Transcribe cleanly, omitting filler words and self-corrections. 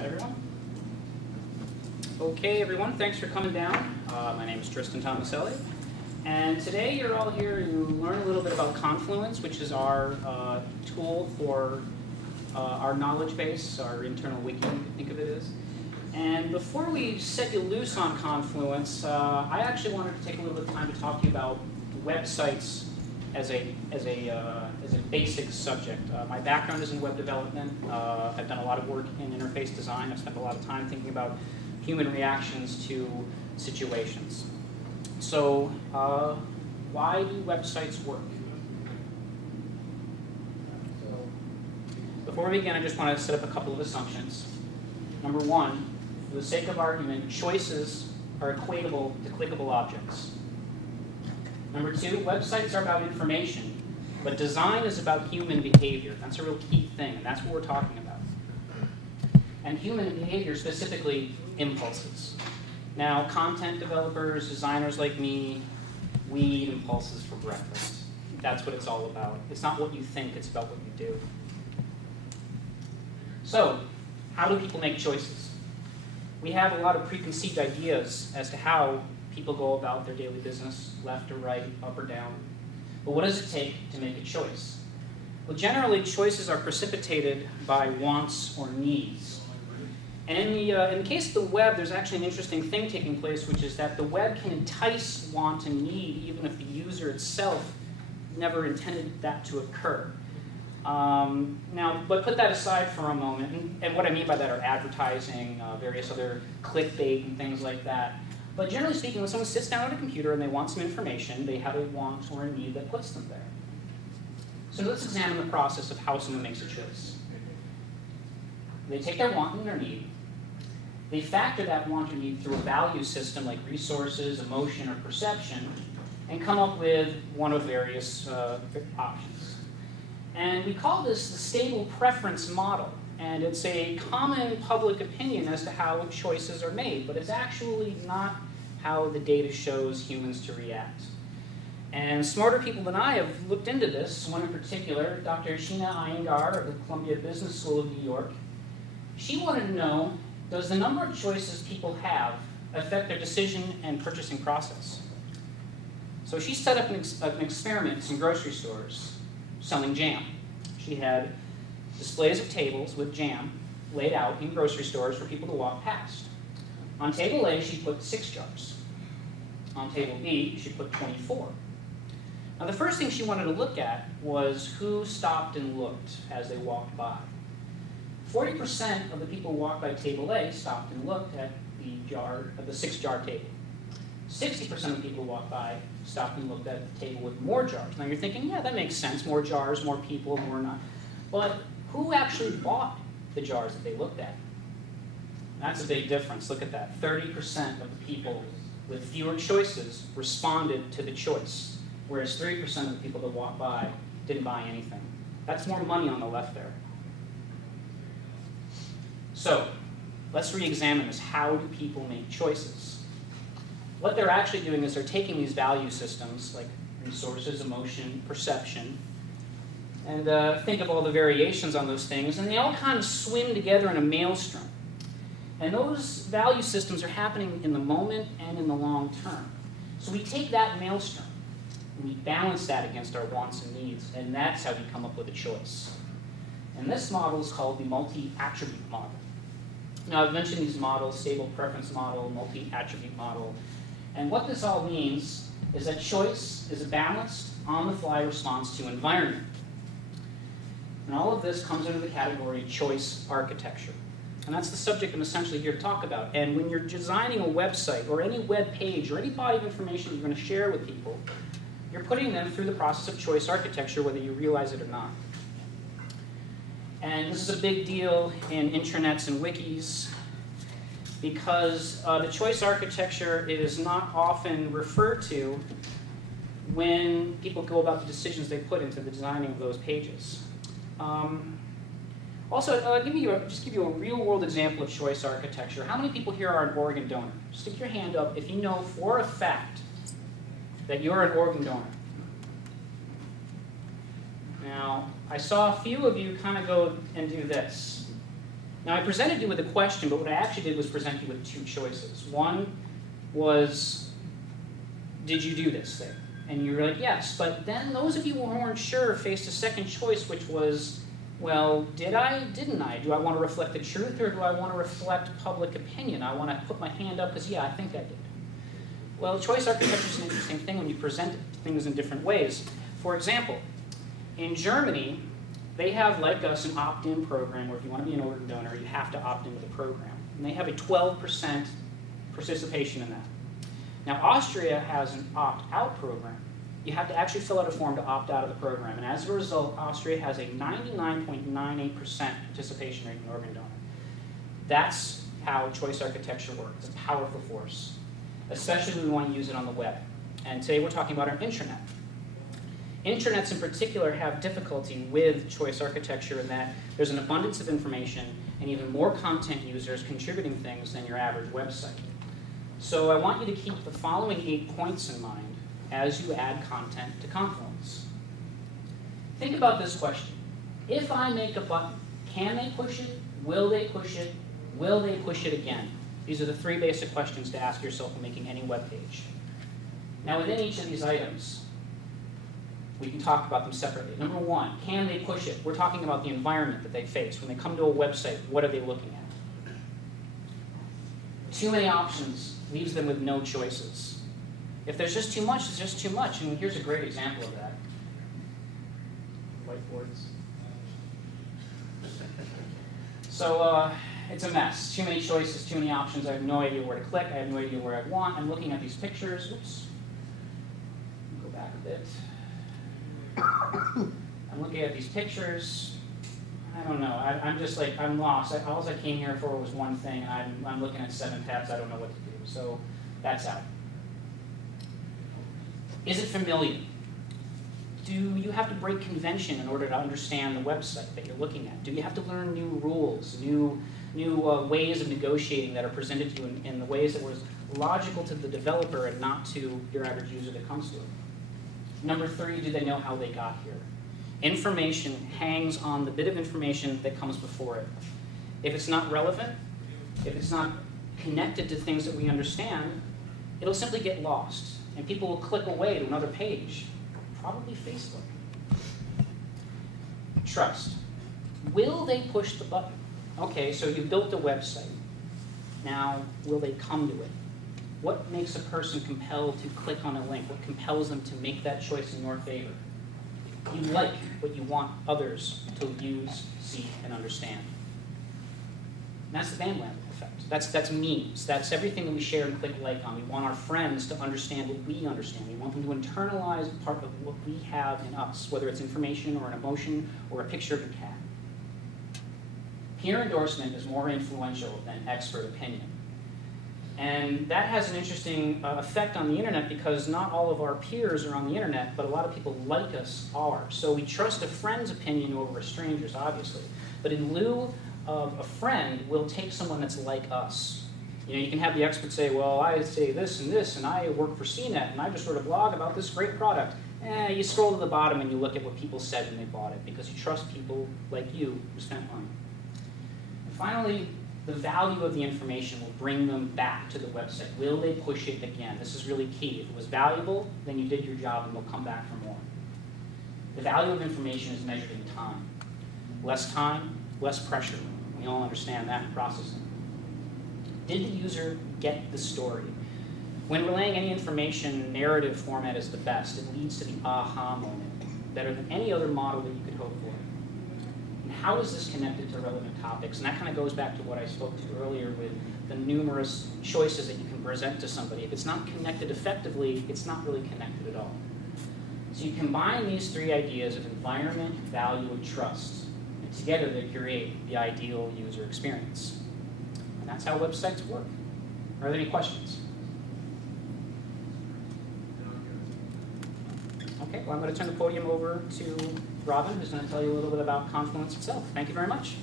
Got everyone? Okay, everyone, thanks for coming down. My name is Buck-Tomaselli, and today you're all here to learn a little bit about Confluence, which is our tool for our knowledge base, our internal wiki, you can think of it as. And before we set you loose on Confluence, I actually wanted to take a little bit of time to talk to you about websites as a basic subject. My background is in web development. I've done a lot of work in interface design. I've spent a lot of time thinking about human reactions to situations. So, why do websites work? So, before we begin, I just want to set up a couple of assumptions. Number one, for the sake of argument, choices are equatable to clickable objects. Number two, websites are about information, but design is about human behavior. That's a real key thing, and that's what we're talking about. And human behavior, specifically impulses. Now, content developers, designers like me, we eat impulses for breakfast. That's what it's all about. It's not what you think, it's about what you do. So, how do people make choices? We have a lot of preconceived ideas as to how people go about their daily business, left or right, up or down. But what does it take to make a choice? Well, generally, choices are precipitated by wants or needs. And in the case of the web, there's actually an interesting thing taking place, which is that the web can entice want and need, even if the user itself never intended that to occur. Now, but put that aside for a moment, and what I mean by that are advertising, various other clickbait and things like that. But generally speaking, when someone sits down at a computer and they want some information, they have a want or a need that puts them there. So let's examine the process of how someone makes a choice. They take their want and their need. They factor that want or need through a value system like resources, emotion, or perception, and come up with one of various options. And we call this the stable preference model. And it's a common public opinion as to how choices are made, but it's actually not how the data shows humans to react. And smarter people than I have looked into this, one in particular, Dr. Sheena Iyengar of the Columbia Business School of New York. She wanted to know, does the number of choices people have affect their decision and purchasing process? So she set up an experiment in some grocery stores selling jam. She had displays of tables with jam laid out in grocery stores for people to walk past. On table A, she put 6 jars. On table B, she put 24. Now, the first thing she wanted to look at was who stopped and looked as they walked by. 40% of the people who walked by table A stopped and looked at the 6-jar table. 60% of the people who walked by stopped and looked at the table with more jars. Now, you're thinking, yeah, that makes sense. More jars, more people, more not. But who actually bought the jars that they looked at? That's a big difference. Look at that. 30% of the people with fewer choices responded to the choice, whereas 3% of the people that walked by didn't buy anything. That's more money on the left there. So, let's re-examine this. How do people make choices? What they're actually doing is they're taking these value systems, like resources, emotion, perception, and think of all the variations on those things, and they all kind of swim together in a maelstrom. And those value systems are happening in the moment and in the long term. So we take that maelstrom, and we balance that against our wants and needs, and that's how we come up with a choice. And this model is called the multi-attribute model. Now, I've mentioned these models, stable preference model, multi-attribute model, and what this all means is that choice is a balanced, on-the-fly response to environment. And all of this comes under the category choice architecture. And that's the subject I'm essentially here to talk about. And when you're designing a website or any web page or any body of information you're going to share with people, you're putting them through the process of choice architecture, whether you realize it or not. And this is a big deal in intranets and wikis because the choice architecture is not often referred to when people go about the decisions they put into the designing of those pages. Also, I'll just give you a real-world example of choice architecture. How many people here are an organ donor? Stick your hand up if you know for a fact that you're an organ donor. Now, I saw a few of you kind of go and do this. Now, I presented you with a question, but what I actually did was present you with two choices. One was, did you do this thing? And you were like, yes. But then those of you who weren't sure faced a second choice, which was, well, did I, didn't I? Do I want to reflect the truth, or do I want to reflect public opinion? I want to put my hand up because, yeah, I think I did. Well, choice architecture is an interesting thing when you present things in different ways. For example, in Germany, they have, like us, an opt-in program where if you want to be an organ donor, you have to opt into the program. And they have a 12% participation in that. Now, Austria has an opt-out program. You have to actually fill out a form to opt out of the program. And as a result, Austria has a 99.98% participation rate in organ donor. That's how choice architecture works. It's a powerful force, especially when we want to use it on the web. And today we're talking about our intranet. Intranets in particular have difficulty with choice architecture in that there's an abundance of information and even more content users contributing things than your average website. So I want you to keep the following 8 points in mind as you add content to Confluence. Think about this question. If I make a button, can they push it? Will they push it? Will they push it again? These are the 3 basic questions to ask yourself when making any web page. Now within each of these items, we can talk about them separately. Number 1, can they push it? We're talking about the environment that they face. When they come to a website, what are they looking at? Too many options leaves them with no choices. If there's just too much, it's just too much. And here's a great example of that. Whiteboards. So it's a mess. Too many choices, too many options. I have no idea where to click. I have no idea where I want. I'm looking at these pictures. Oops. Go back a bit. I'm looking at these pictures. I don't know. I'm just like, I'm lost. All I came here for was one thing. I'm looking at 7 tabs. I don't know what to do. So that's out. Is it familiar? Do you have to break convention in order to understand the website that you're looking at? Do you have to learn new rules, new ways of negotiating that are presented to you in the ways that was logical to the developer and not to your average user that comes to it? Number 3, do they know how they got here? Information hangs on the bit of information that comes before it. If it's not relevant, if it's not connected to things that we understand, it'll simply get lost. And people will click away to another page, probably Facebook. Trust. Will they push the button? Okay, so you built a website. Now, will they come to it? What makes a person compelled to click on a link? What compels them to make that choice in your favor? You like what you want others to use, see, and understand. And that's the bandwagon effect. That's memes. That's everything that we share and click like on. We want our friends to understand what we understand. We want them to internalize part of what we have in us, whether it's information or an emotion or a picture of a cat. Peer endorsement is more influential than expert opinion. And that has an interesting effect on the internet because not all of our peers are on the internet, but a lot of people like us are. So we trust a friend's opinion over a stranger's, obviously. But in lieu of a friend, we'll take someone that's like us. You know, you can have the expert say, well, I say this, and I work for CNET, and I just wrote a blog about this great product. You scroll to the bottom and you look at what people said when they bought it because you trust people like you who spent money. And finally, the value of the information will bring them back to the website. Will they push it again? This is really key. If it was valuable, then you did your job and they'll come back for more. The value of information is measured in time. Less time, less pressure. We all understand that in processing. Did the user get the story? When relaying any information, narrative format is the best. It leads to the aha moment, better than any other model that you could hope for. And how is this connected to relevant topics? And that kind of goes back to what I spoke to earlier with the numerous choices that you can present to somebody. If it's not connected effectively, it's not really connected at all. So you combine these 3 ideas of environment, value, and trust. Together they create the ideal user experience. And that's how websites work. Are there any questions? Okay, well I'm going to turn the podium over to Robin, who's going to tell you a little bit about Confluence itself. Thank you very much.